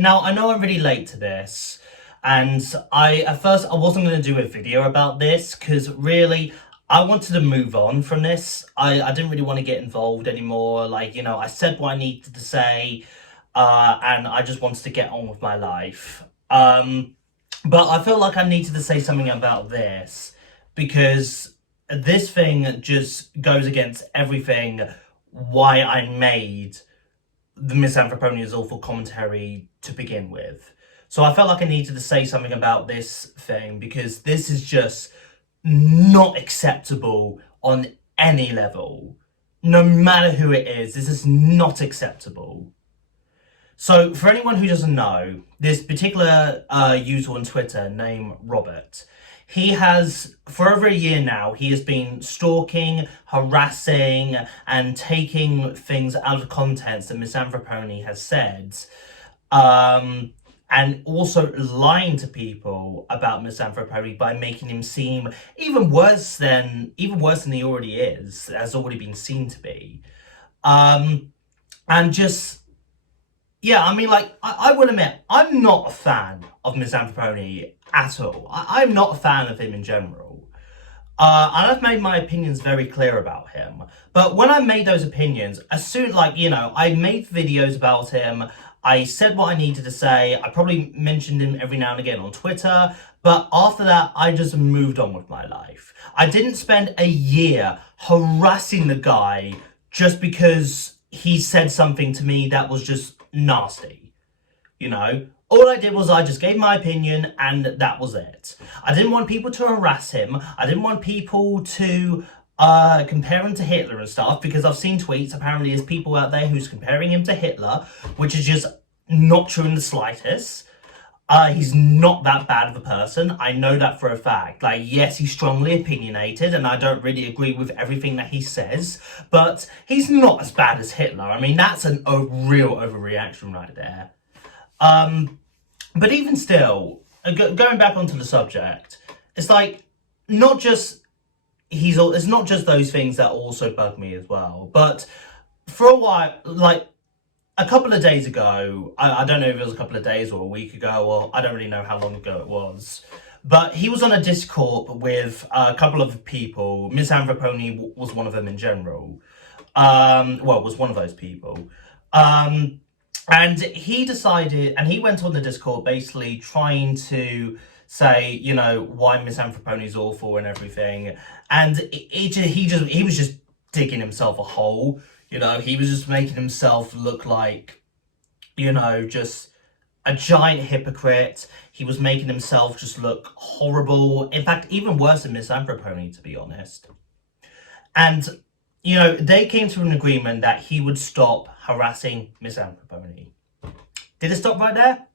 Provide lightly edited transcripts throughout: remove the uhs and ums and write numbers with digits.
Now, I know I'm really late to this, and at first I wasn't going to do a video about this because really I wanted to move on from this. I didn't really want to get involved anymore. Like, I said what I needed to say, and I just wanted to get on with my life. But I felt like I needed to say something about this because this thing just goes against everything why I made the MisAnthro Pony is awful commentary to begin with. So I felt like I needed to say something about this thing because this is just not acceptable on any level. No matter who it is, this is not acceptable. So for anyone who doesn't know, this particular user on Twitter named Robert, he has, for over a year now, he has been stalking, harassing, and taking things out of context that MisAnthro Pony has said, and also lying to people about MisAnthro Pony by making him seem even worse than he already is, has already been seen to be, and just. Yeah, I mean, like, I will admit, I'm not a fan of MisAnthro Pony at all. I'm not a fan of him in general. And I've made my opinions very clear about him. But when I made those opinions, as soon, I made videos about him. I said what I needed to say. I probably mentioned him every now and again on Twitter. But after that, I just moved on with my life. I didn't spend a year harassing the guy just because he said something to me that was just nasty. All I did was I just gave my opinion and that was it. I didn't want people to harass him. I didn't want people to compare him to Hitler and stuff, because I've seen tweets, apparently there's people out there who's comparing him to Hitler, which is just not true in the slightest. He's not that bad of a person. I know that for a fact. Like, yes, he's strongly opinionated, and I don't really agree with everything that he says, but he's not as bad as Hitler. I mean, that's a real overreaction right there. But even still, going back onto the subject, it's like, it's not just those things that also bug me as well, but for a while, like, a couple of days ago, I don't know if it was a couple of days or a week ago, or I don't really know how long ago it was, but he was on a Discord with a couple of people. MisAnthro Pony was one of them in general. Was one of those people. And he decided, and he went on the Discord basically trying to say, why MisAnthro Pony is awful and everything. And he was just digging himself a hole. He was just making himself look like, just a giant hypocrite. He was making himself just look horrible. In fact, even worse than MisAnthro Pony, to be honest. And, they came to an agreement that he would stop harassing MisAnthro Pony. Did it stop right there?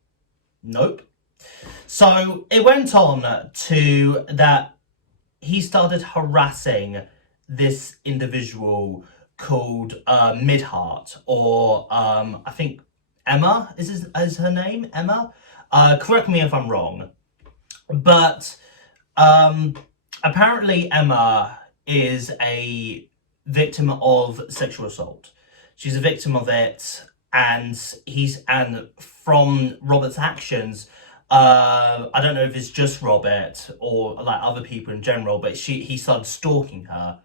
Nope. So it went on to that he started harassing this individual called Midheart, or I think Emma is her name, Emma? Correct me if I'm wrong. But apparently Emma is a victim of sexual assault. She's a victim of it, and from Robert's actions, I don't know if it's just Robert or like other people in general, but he started stalking her.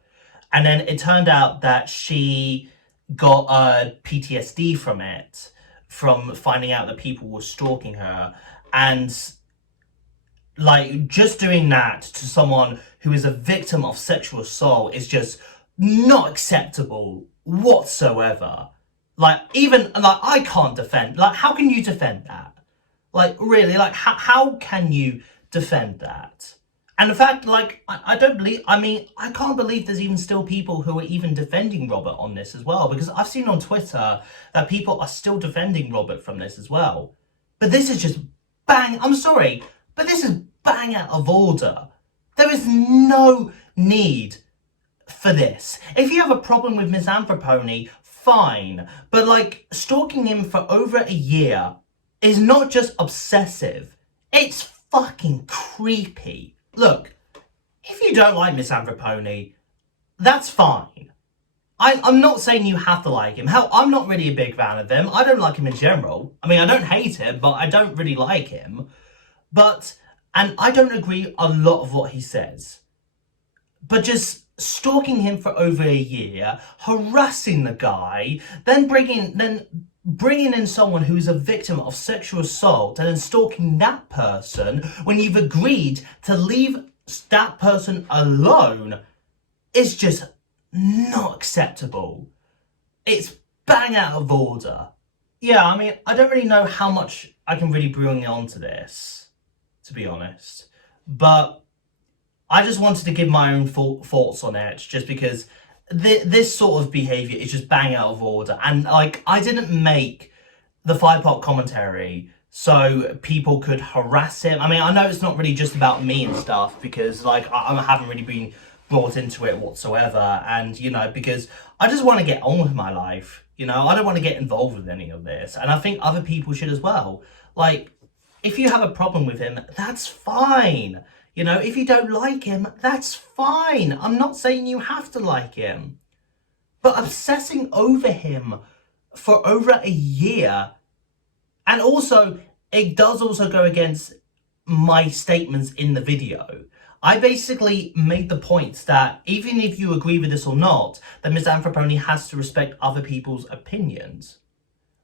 And then it turned out that she got PTSD from it, from finding out that people were stalking her. And like, just doing that to someone who is a victim of sexual assault is just not acceptable whatsoever. Like, even, like, I can't defend, like, how can you defend that? Like, really, like, how can you defend that? And in fact, like, I can't believe there's even still people who are even defending Robert on this as well, because I've seen on Twitter that people are still defending Robert from this as well. But this is just I'm sorry, but this is bang out of order. There is no need for this. If you have a problem with MisAnthro Pony, fine. But, like, stalking him for over a year is not just obsessive, it's fucking creepy. Look, if you don't like MisAnthro Pony, that's fine. I'm not saying you have to like him. Hell, I'm not really a big fan of him. I don't like him in general. I mean, I don't hate him, but I don't really like him. And I don't agree a lot of what he says. But just stalking him for over a year, harassing the guy, then bringing in someone who's a victim of sexual assault and then stalking that person when you've agreed to leave that person alone is just not acceptable. It's bang out of order. Yeah, I mean, I don't really know how much I can really bring onto this, to be honest. But I just wanted to give my own thoughts on it, just because this sort of behaviour is just bang out of order. And, like, I didn't make the 5-part commentary so people could harass him. I mean, I know it's not really just about me and stuff, because, like, I haven't really been brought into it whatsoever. And, you know, because I just want to get on with my life. You know, I don't want to get involved with any of this. And I think other people should as well. Like, if you have a problem with him, that's fine. You know, if you don't like him, that's fine. I'm not saying you have to like him. But obsessing over him for over a year, and also, it does also go against my statements in the video. I basically made the point that even if you agree with this or not, that MisAnthro Pony has to respect other people's opinions.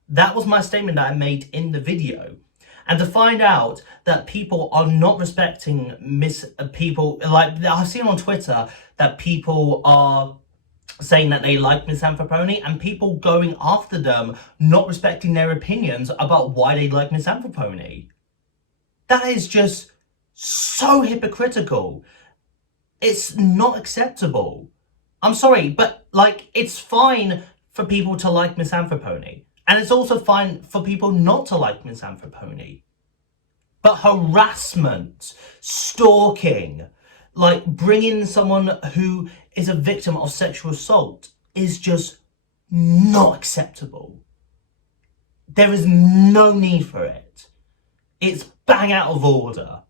That was my statement that I made in the video. And to find out that people are not respecting people, like I've seen on Twitter that people are saying that they like MisAnthro Pony, and people going after them, not respecting their opinions about why they like MisAnthro Pony. That is just so hypocritical. It's not acceptable. I'm sorry, but like, it's fine for people to like MisAnthro Pony. And it's also fine for people not to like MisAnthro Pony. But harassment, stalking, like bringing someone who is a victim of sexual assault is just not acceptable. There is no need for it. It's bang out of order.